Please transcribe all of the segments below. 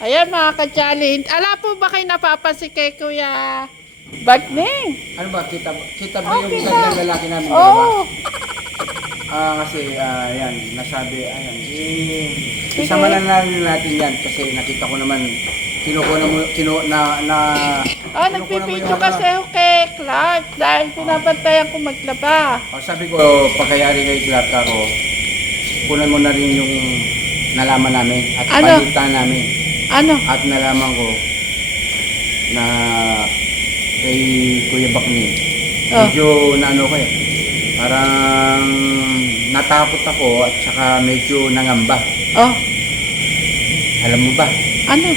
Ayan mga ka-challenge. Ala po ba kayo napapansin kay Kuya Bagning? Ano ba, kita ba yung kita. gandang lalaki namin dalawa? Oo. Kasi, yan, nasabi, ayan, Sige. isama lang natin yan kasi nakita ko naman, kinukuha na mo, Oh, nagpipidyo kasi ako kay Clark dahil pinabantayan ko maglaba. sabi ko, pagkayari kay Clark ako, kunan mo na rin yung nalaman namin at Ano? palitan namin. Ano? At nalaman ko na kay Kuya Bakni, Oh. medyo naano ko eh. Parang natakot ako at saka medyo nangamba. Oh, Alam mo ba? ano?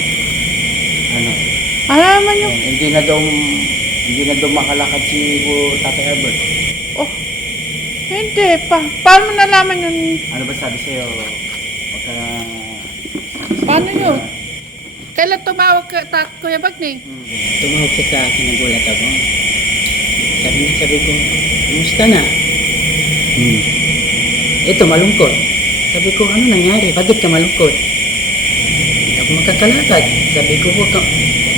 Ano? Ano naman yung... Hindi na daw makalakad si Tatay Albert. Oh, hindi pa. Paano mo nalaman yung... Ano ba sabi sa'yo? Pagka... Paano yun? Kailan tumawag ka, Kuya Bagning? Tumawag siya sa akin, nagulat ako. Sabi ko, kumusta na? Ito, malungkot. Sabi ko, ano nangyari? Bakit ka malungkot? Hindi ako makakalakad. Sabi ko, huwag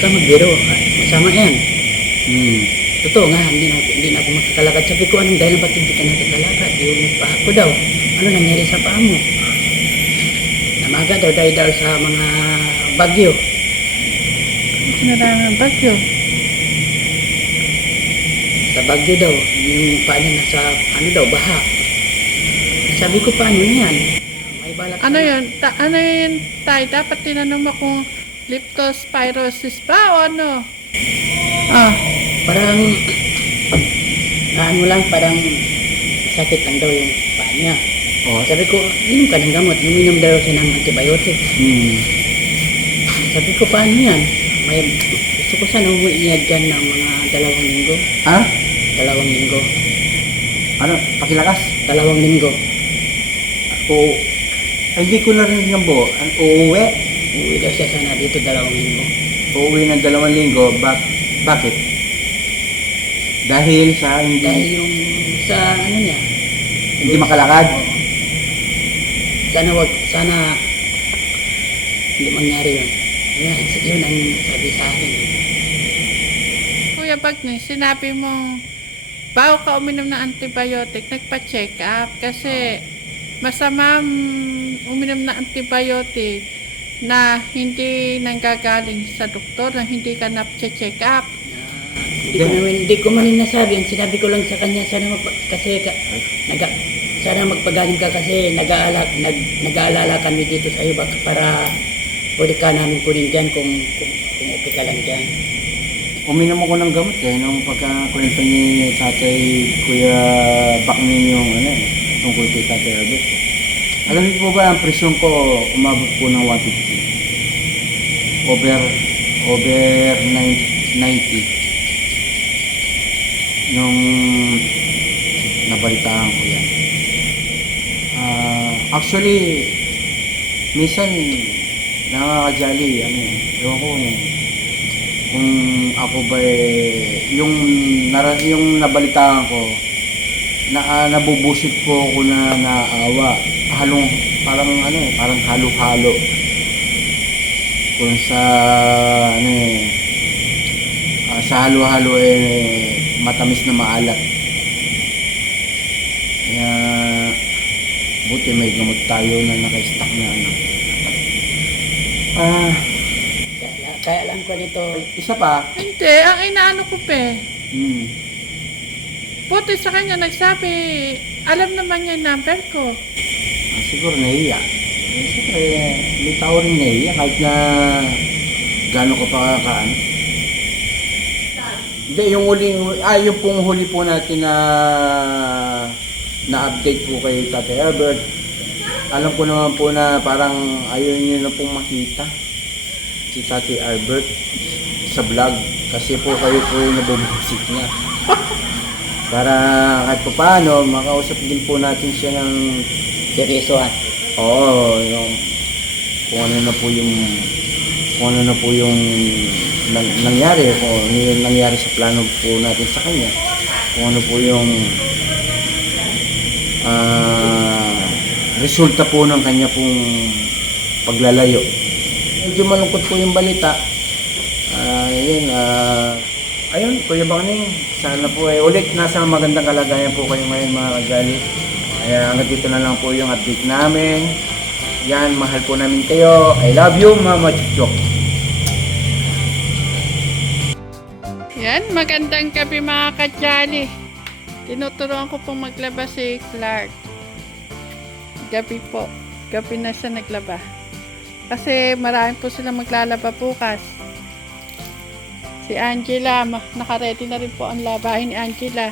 ka magbiro. Masama yan. Totoo nga, hindi na ako makakalakad. Sabi ko, anong dahil bakit hindi ka nakakalakad? Yung paa ko daw. Ano nangyari sa paa mo? Namaga daw dahil sa mga bagyo. Narangan bagyo. Sa bagyo daw, yung paa niya nasa, ano daw, baha. Sabi ko, paano yan? May balak Ano na- yun? Ano yun, Tay? Dapat tinanong mo kung leptospirosis ba o ano? Ah, Parang, ano lang, parang sakit lang daw yung paa niya. Oh, Sabi ko, inom ka ng gamot. Uminom daw siya ng antibiotic. Sabi ko, paano yan? Gusto ko sana umuiyad dyan ng mga 2 linggo. Ha? 2 linggo. Ano? Pakilakas? 2 linggo. Oo. Ay, hindi ko narinig ng buo. Uuwi? Uuwi daw siya sana dito 2 linggo. Uuwi ng 2 linggo. Bakit? Dahil sa hindi... Dahil yung sa ano niya, Hindi makalakad? sana hindi mangyari yun. Yun ang sabi sa akin. Kuya Bagning, sinabi mo, bago ka uminom ng antibiotic, nagpa-check up kasi masama uminom ng antibiotic na hindi nanggagaling sa doktor, na hindi ka na-check up. Hindi ko man rin nasabi. Ang sinabi ko lang sa kanya, sana magpagaling ka kasi nag-aalala kami dito sa iyo para pwede ka namin kunin dyan kung okay ka lang dyan. Uminom ako ng gamot nung pagkakwento ni Tatay Kuya Baknin yung tungkol kay Tatay Albert. Alam niyo po ba, ang presyon ko umabot po ng 150. Over 90. Nung nabalitaan ko yan. Actually, minsan nakakajali, ewan ko kung ako ba yung nabalitaan ko, nabubusit po ako na naawa. Parang halo-halo. Kung sa sa halo-halo matamis na maalat. Kaya buti may gamot tayo na naka-stock na Kaya lang ko nito, Isa pa. Hindi, ang inaano ko pe. Buti sa kanya nagsabi, alam naman niya yung number ko. Siguro nahiya. Siyempre, may tao rin nahiya kahit na gano'n ko pa kakaan. Hindi, yung pong huli po natin na update po kay Tatay Albert. Alam ko naman po na parang ayaw niyo na pong makita si Tatay Albert sa vlog kasi po kayo po yung nabubusit niya. Para kahit pa paano, makausap din po natin siya ng seryosohan. oo, kung ano na po yung nangyari, kung ano yung nangyari sa plano po natin sa kanya, kung ano po yung resulta po ng kanya pong paglalayo. medyo malungkot po yung balita. Ayun, Kuya Bangning, sana po ulit nasa magandang kalagayan po kayo ngayon mga kajali. Kaya hanggang dito na lang po yung update namin. Yan, mahal po namin kayo. I love you, Mama Chuchok. Yan, magandang gabi mga kajali. Tinuturuan ko pong maglaba si Clark. Gabi po. Gabi na siya naglaba. Kasi marami po sila maglalaba bukas. Si Angela, nakaredy na rin po ang labahin ni Angela.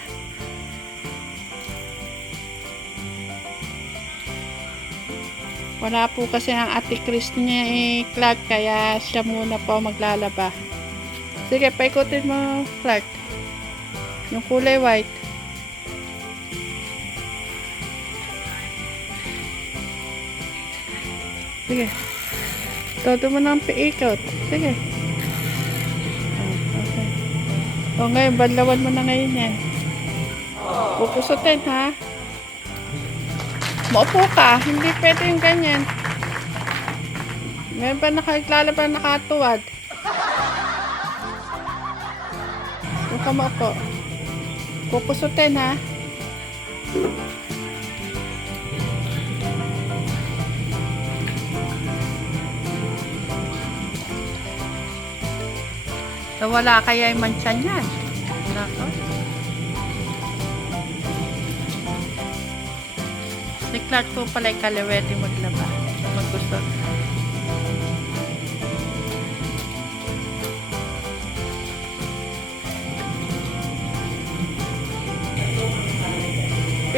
Wala po kasi ang ate Chris niya Clark, kaya siya muna po maglalaba. Sige, paikutin mo, Clark. Yung kulay white. Sige. Todo mo nang paikot. Sige. Okay. O ngayon, banlawan mo na ngayon yan. Pupusutin, ha? Maupo ka. Hindi pwede yung ganyan. Ngayon pa nakaiklalaban, nakatuwad. Huwag ka maupo. Pupusutin, ha? Wala kaya yung mancha niyan. Nako. Si Clark po pala yung kalawete maglaba. Maggusto.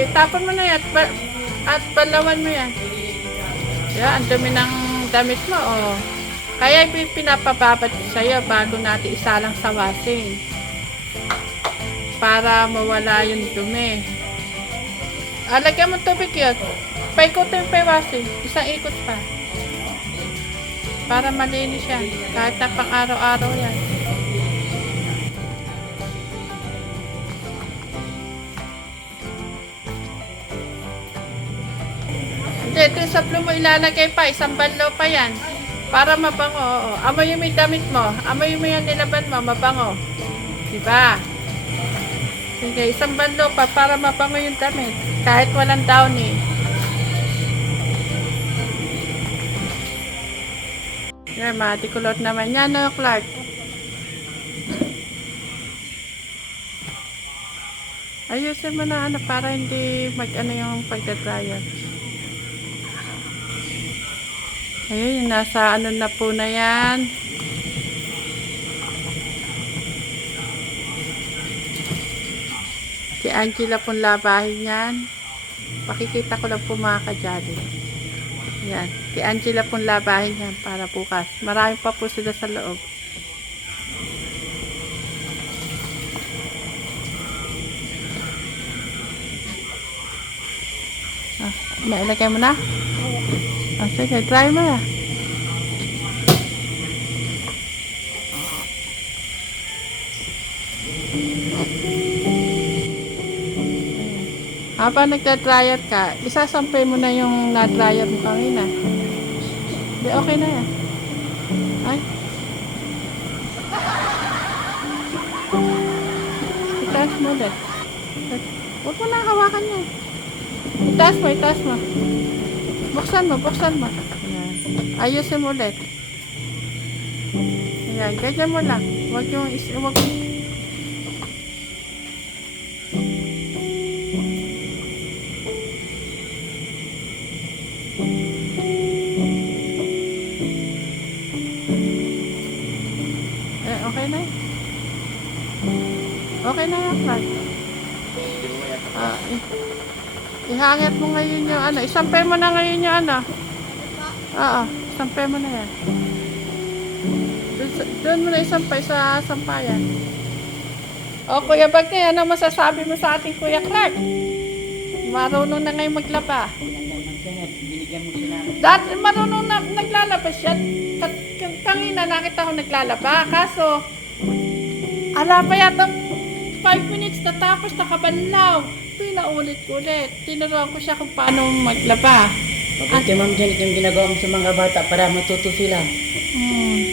Tapon mo na yan at palawan mo yan. Yan, ang dumi ng damit mo. Oh. Kaya pinapababad sa'yo bago natin isalang sa washing. Para mawala yung dumi. Lagyan mo tubig yun. Paikutin pa yung washing. Isang ikot pa. Para malinis yan. Kahit na pang araw-araw yan. Hindi, ito yung saplo mo ilalagay pa. Isang banlaw pa yan. Para mabango, oo. Amoy mo yung damit mo. Amoy mo yan nilaban mo, mabango. Diba? Sige, isang banlo pa para mabango yung damit. Kahit walang downy. Yan, matikulot naman yan, no, Clark? Ayusin mo na, para hindi mag-ano yung pagdadryer. Ayun, nasa ano na po na yan. Si Angela pong labahin yan. Pakikita ko lang po mga kajali. Yan. Si Angela pong labahin yan para bukas. Marami pa po sila sa loob. Nailagay mo na? Sige, try mo na. Habang nagda-dryer ka, isasampay mo na yung na-dryer mo kanina. Di, okay na yan. Ay. Itaas mo ulit. Huwag mo na hawakan yan. Itaas mo. Buksan mo. Ayan. Ayusin mo ulit. Ayan, ganyan mo lang. Huwag yung okay na. Okay na yan, Frank. Ihangit mo ngayon yung ano. Isampay mo na ngayon yung ano. Oo, isampay mo na yan. Doon mo na isampay sa sampayan. O, Kuya Bagay, ano masasabi mo sa ating Kuya Clark? Marunong na ngayon maglaba. Dati marunong na naglalaba siya. Kanina nakita ko naglalaba. Kaso, ala pa yata 5 minutes na tapos nakabanlaw. Pinaulit ko ulit. Tinuruan ko siya kung paano maglaba. Mabuti ma'am Janet yung ginagawa mo sa mga bata para matuto sila.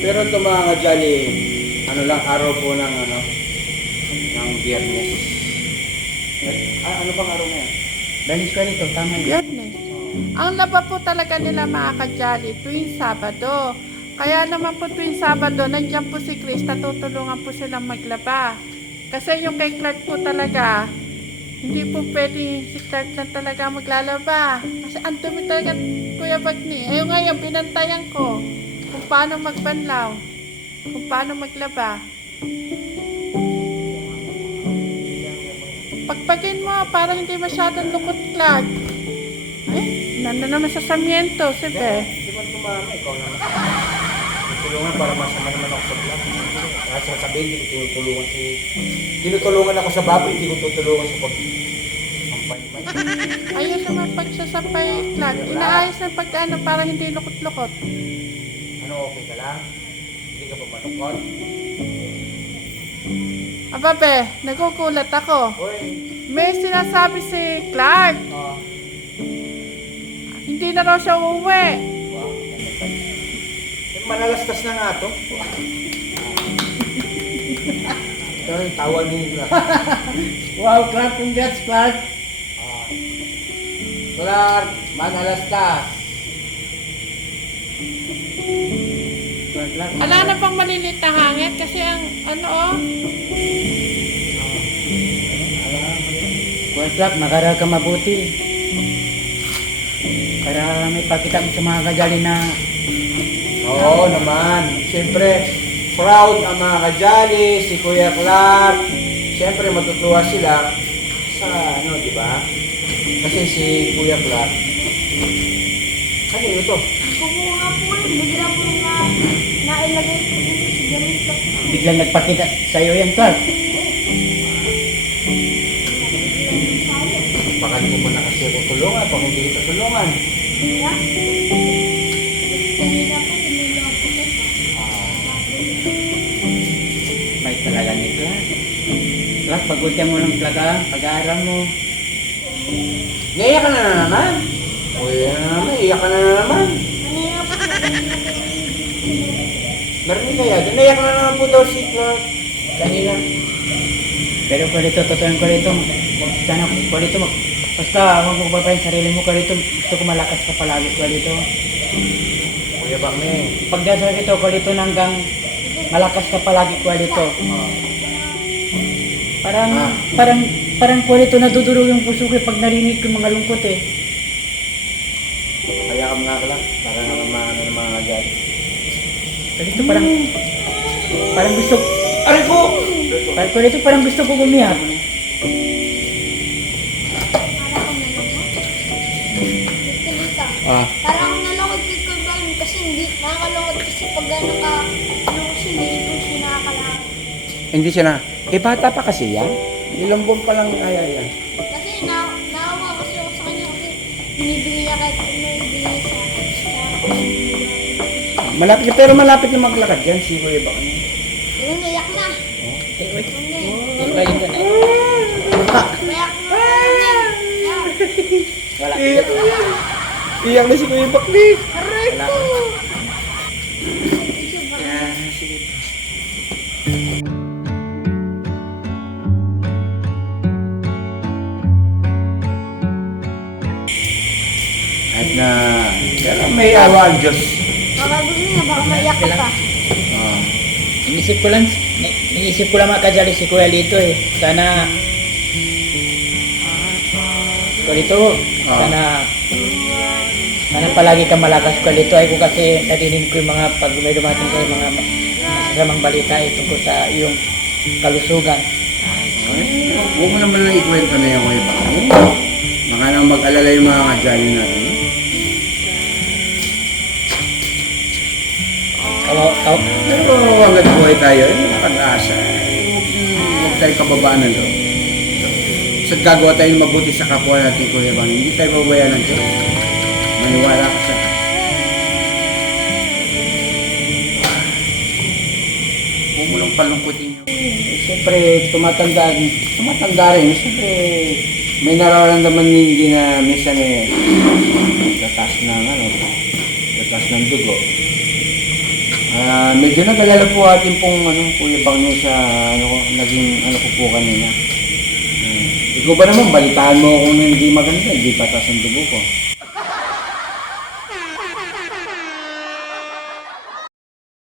Pero ito mga kajali, ano lang, araw po ng Biyernes. Ano bang araw na yan? Danis ko nito, tama yun. Biyernes. Ang laba po talaga nila mga kajali tuwing Sabado. Kaya naman po tuwing Sabado, nandiyan po si Krista, tutulungan po silang maglaba. Kasi yung kay Clark po talaga, hindi po pwede si Clark lang talaga maglalaba. Kasi ang dumi talaga, Kuya Bagni. Ayun ngayon, binantayan ko kung paano magbanlaw, kung paano maglaba. Pagpagin mo para hindi masyadong lukot, Clark. Ay, nandun naman sa Sarmiento, si Be. Hindi man tumama, ikaw naman. Tutulungan para masama naman ako sa vlog. Kahit sasabihin, hindi ko tinutulungan ako sa baboy, hindi ko tutulungan sa pag-kampanya. Ayun naman pagsasapay, Clark. Inaayos na pagkaano para hindi lukot-lukot. Ano, okay ka lang? Hindi ka pa manukot? Aba, Be, nagugulat ako. Hoy, May sinasabi si Clark. Hindi na raw siya uuwi. wow, manalastas na nga to. Ito yung tawa nila. Wow, Clark, congrats Clark. Clark, manalastas. Clark. Wala na pang malilit na hangit kasi ang Clark, mag-aral ka mabuti. Para may pakita mo sa mga kajali na Oo naman. Siyempre, proud ang mga kajali, si Kuya Clark. Siyempre, matutuwa sila sa di ba? Kasi si Kuya Clark, ano ito? Kumuha po rin, bigla po nailagay po dito si ganito. biglang nagpakita sa iyo yan, Clark. Bakit mo na kasi ako tulungan pag hindi kita tulungan? Kaya, kanina po, tumulong po kayo. May talaga ni Clark. Clark, pagutya mo ng talaga, pag-aaral mo. Naiyak ka na naman. Uy, iyak ka na naman. Kanina po, kanina po. Narinig kaya, naiyak na naman po daw si Clark. Kanina. Pero ko rito, totoo ko rito. Sana ko rito, basta huwag mo babayin sarili mo ka rito. Gusto ko malakas ka palagi ko rito. Kuya Bakme. Pagdasal rito ko rito hanggang malakas ka palagi ko rito. Parang po rito nadudurog yung puso ko pag narinig ko yung mga lungkot eh. Kaya ka mga Clark. Para naman mga kajali. Dito parang gusto, Aray ko! parang gusto ko gumiyak. Para akong nalungkot. Kalita. Para akong nalungkot kay Kurban kasi hindi nakakalungkot kasi pag gano'n ka, kasi hindi po siya nakakalakot. Hindi siya na. Bata pa kasi yan. Ilang buwan pa lang kaya yan. Kasi naawa kasi ako sa kanya kasi binibigay niya kahit ano ibigay sa akin. Pero malapit na maglakad yan si Kuya Bakme. Yung naiyak na. Balik ka na. Naiyak na. Wala. Iyak na si Kuya Bakme. Wala. Sige. At na, pero may awa ang Diyos. Baka gusto niya, baka maiyak ka pa. Iniisip ko lang mga kajali si Kuya Lito eh. Sana Kuya Lito, sana palagi kang malakas Kuya Lito. Ay ko kasi nadinig ko yung mga pag may dumating kayo mga masasamang balita eh, tungkol sa iyong kalusugan. Huwag mo naman lang ikwento na yung Kuya Bakme. Baka nang mag-alala yung mga kajali natin. Pero hanggang buhay tayo, may pag-asa. Huwag tayo kababaan ng loob. Sa gagawa tayo ng mabuti sa kapwa natin, Kuya Bang, hindi tayo babayaan ng Diyos. Maniwala ka sa huwag mo lang palungkutin yun. Siyempre, tumatanda rin. Siyempre, may nararamdaman din na minsan tataas ng ng dugo. Medyo nag-alala po atin pong Kuya Bangno sa naging ko po kanina. Ikaw ba naman, balitaan mo kung hindi maganda, hindi patas ang dugo ko.